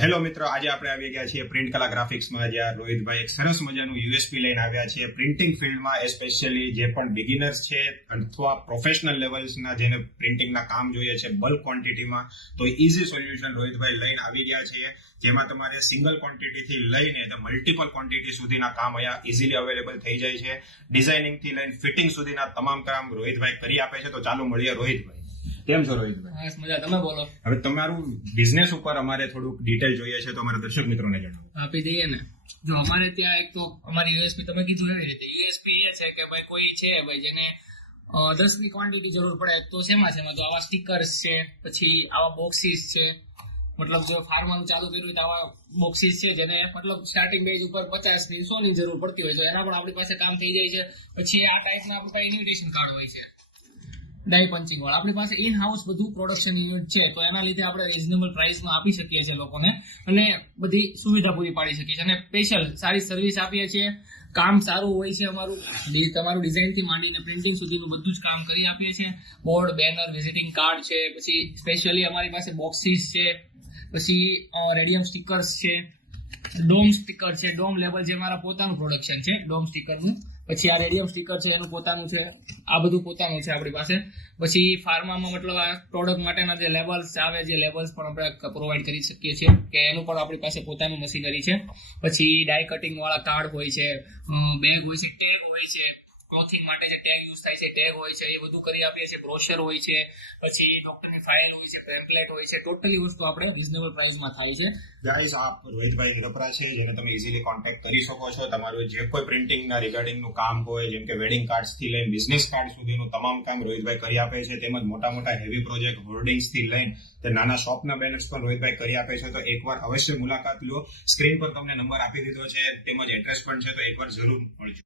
Hello મિત્રો, આજે આપણે આવી ગયા છીએ પ્રિન્ટ કલા ગ્રાફિક્સમાં, જ્યાં રોહિતભાઈ એક સરસ મજાનું યુએસપી લઈને આવ્યા છે પ્રિન્ટિંગ ફિલ્ડમાં. સ્પેશિયલી જે પણ બિગિનર્સ છે અથવા પ્રોફેશનલ લેવલ્સના જેને પ્રિન્ટિંગના કામ જોઈએ છે બલ્ક ક્વોન્ટિટીમાં, તો ઇઝી સોલ્યુશન રોહિતભાઈ લઈને આવી ગયા છે, જેમાં તમારે સિંગલ ક્વોન્ટિટીથી લઈને મલ્ટિપલ ક્વોન્ટિટી સુધીના કામ અહીંયા ઇઝીલી અવેલેબલ થઈ જાય છે. ડિઝાઇનિંગથી લઈને ફિટિંગ સુધીના તમામ કામ રોહિતભાઈ કરી આપે છે. તો ચાલો મળીએ રોહિતભાઈ. કેમ છો રોહિતભાઈ? બસ મજા. તમે બોલો. હવે તમારું બિઝનેસ ઉપર અમારે થોડુંક ડિટેલ જોઈએ છે, તો અમારા દર્શક મિત્રોને જણાવો. આપી દઈએ ને. જો અમારે ત્યાં એક તો અમારી યુએસપી તમે કીધું એવી રીતે યુએસપી એ છે કે ભાઈ કોઈ છે ભાઈ જેને 10ની ક્વોન્ટિટી જરૂર પડે તો શેમાં તો આવા સ્ટીકર્સ છે, પછી આવા બોક્સીસ છે, મતલબ જો ફાર્મનું ચાલુ કર્યું હોય તો આવા બોક્સીસ છે જેને મતલબ સ્ટાર્ટિંગ પેજ ઉપર 50ની 100ની જરૂર પડતી હોય તો એના પણ આપણી પાસે કામ થઈ જાય છે. પછી આ ટાઈપના આપણા ઇન્વિટેશન કાર્ડ હોય છે ડાય પંચિંગ વાળા, આપણી પાસે ઇન હાઉસ બધું પ્રોડક્શન યુનિટ છે, તો એના લીધે આપણે રીઝનેબલ પ્રાઇસમાં આપી શકીએ છીએ લોકોને અને બધી સુવિધા પૂરી પાડી શકીએ છીએ અને સ્પેશિયલ સારી સર્વિસ આપીએ છીએ. કામ સારું હોય છે અમારું, તમારું ડિઝાઇનથી માંડીને પ્રિન્ટિંગ સુધીનું બધું જ કામ કરી આપીએ છીએ. બોર્ડ, બેનર, વિઝિટિંગ કાર્ડ છે, પછી સ્પેશિયલી અમારી પાસે બોક્સીસ છે, પછી રેડિયમ સ્ટીકર્સ છે, ડોમ સ્ટીકર છે, ડોમ લેબલ જે મારા પોતાનું પ્રોડક્શન છે ડોમ સ્ટીકરનું. પછી આ રેડિયમ સ્ટીકર છે એનું પોતાનું છે, આ બધું પોતાનું છે આપણી પાસે. પછી ફાર્મામાં મતલબ આ પ્રોડક્ટ માટેના જે લેબલ્સ આવે, જે લેબલ્સ પણ આપણે પ્રોવાઈડ કરી શકીએ છીએ કે એનું પણ આપણી પાસે પોતાનું મશીનરી છે. પછી ડાય કટિંગ વાળા કાર્ડ હોય છે, બેગ હોય છે, ટેગ હોય છે, ક્લોથિંગ માટે જે ટેગ યુઝ થાય છે ટેગ હોય છે, એ બધું કરી આપીએ છીએ. બ્રોશર હોય છે, પછી ડોક્ટરની ફાઇલ હોય છે, પેમ્પલેટ હોય છે, ટોટલી વસ્તુ આપણે રિઝનેબલ પ્રાઇસમાં થાય છે. ગાઈઝ, આપ રોહિતભાઈ હિરપરા છે, જેને તમે ઇઝીલી કોન્ટેક્ટ કરી શકો છો. તમારું જે કોઈ પ્રિન્ટિંગના રિગાર્ડિંગનું કામ હોય, જેમ કે વેડિંગ કાર્ડ્સથી લઈને બિઝનેસ કાર્ડ સુધીનું તમામ કામ રોહિતભાઈ કરી આપે છે. તેમજ મોટા મોટા હેવી પ્રોજેક્ટ, હોર્ડિંગ્સથી લઈને તે નાના શોપના બેનર્સ પણ રોહિતભાઈ કરી આપે છે. તો એકવાર અવશ્ય મુલાકાત લો. સ્ક્રીન પર તમને નંબર આપી દીધો છે, તેમજ એડ્રેસ પણ છે, તો એકવાર જરૂર મળજો.